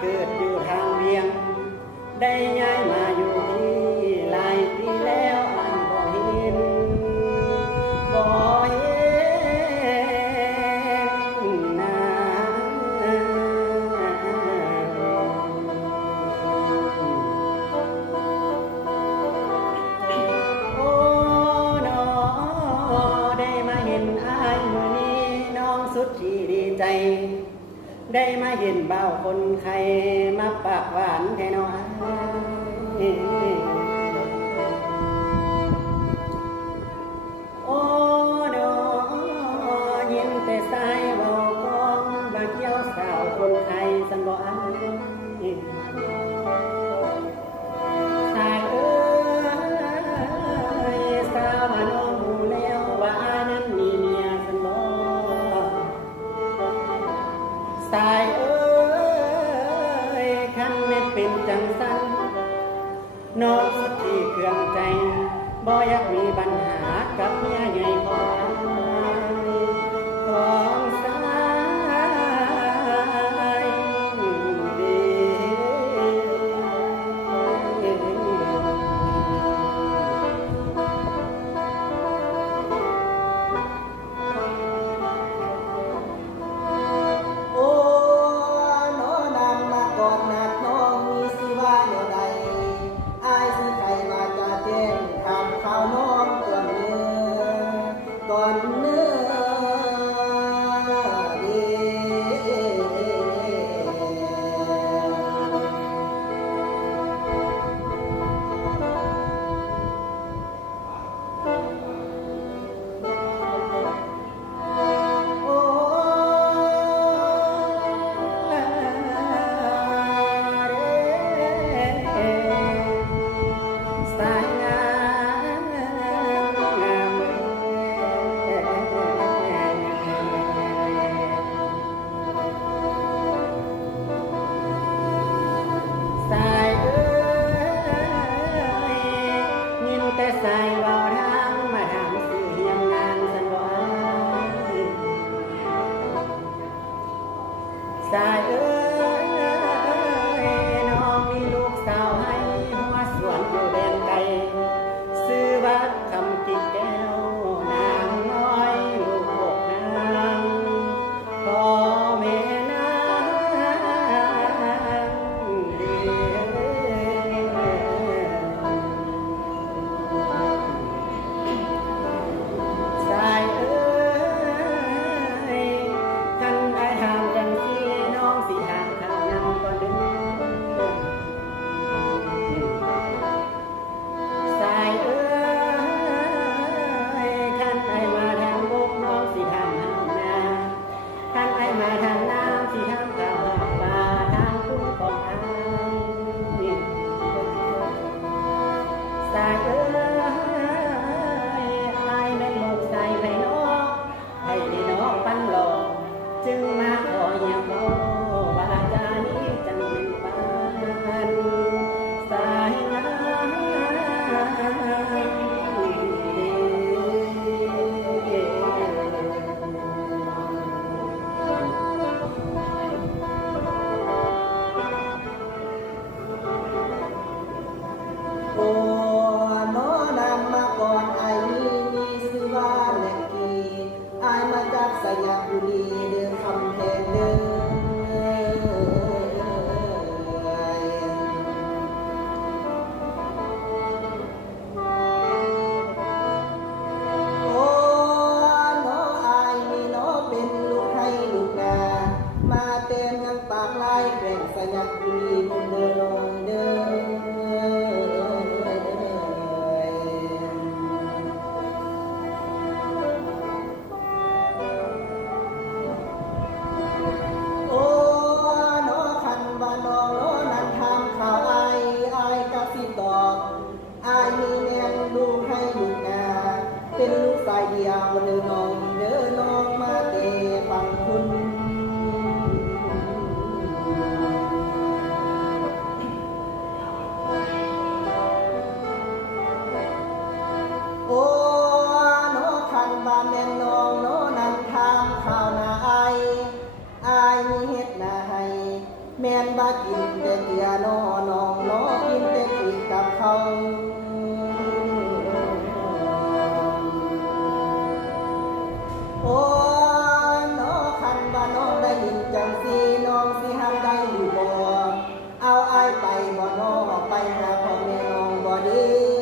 เกิดอยู่ทางเวียงได้ย้ายมาอยู่ที่หลายปีแล้วอ่านบ่เห็นบ่เห็นนะโอ้น้อได้มาเห็นอ้ายมื้อนี้น้องสุดที่ดีใจได้มาเห็นเบาคนไข้มาปากหวานแท้น้อยโอ้ดอยินแต่สายเบากองบักเย้าสาวคนไข้สันบ่อันสายเอ้ยสาวมาน้องหูแล้วว่านั้นมีเมียสันบ่สายเอ้ยคันแม่เป็นจังสันน้องสุดที่เครื่องใจบ่อยากมีปัญหากับเมียใหญ่ของสายดี โอ้น้อนำมาก่อนนักน้องมีสิว่าเดี๋ยวใดอายสิใครมาจะแจ้งถามข่าวน้องก่อนเนื้อดี โอ้สายงามงามสายเอ้ยยินแต่สายเบาทางมาทำสิเฮียงงานสันบ่สายเอ้ยน้องมีลูกสาวให้หัวสวนอยู่แดนไกลซื้อวัดคำกิจแก้วนางน้อยลูกพวกนางพ่อแม่นางเดีสายเอ้ยคันไอ้ถามจังสิน้องสิถามทางนั้นก่อนเด้อสายเอ้ยคันไอ้มาทางบกน้องสิถามหางนาคันไอ้มาทางน้ำสิถามข้าวปลาทางคุณของอ้ายสายเอ้ยอ้ายแม่นลูกสายไผน้อให้ที่น้องปั้นหล่อจึงมาขออย่าบ่ว่าจานี้จังเป็นปานสายงามโอ้น้อนำมาก่อนอายมีสิว่าแหลกกีอายมาจากสยามบุรีเดินคำแพงเดิน โอ้น้ออายนี่น้อเป็นลูกให้ลูกนามาเต็มยังปากลายแกร่งสยักบุรีมุนเดินลงเดินโอ้น้อคันว่าน้องน้อนั้นทำข่าวอายกับสิตอบอายมีแนงลูกให้ลูกนาเป็นลูกสายเดียวเดินน้องมาเตะฟังคุณ โ นอน้องน้อพิมพ์เป็นอีกกับเขาโอ้น้อคันว่าน้องได้ยินจังสีน้องสิห้ามได้อยู่บ่เอาอายไปบ่น้อไปหาพ่อแม่น้องบ่ดี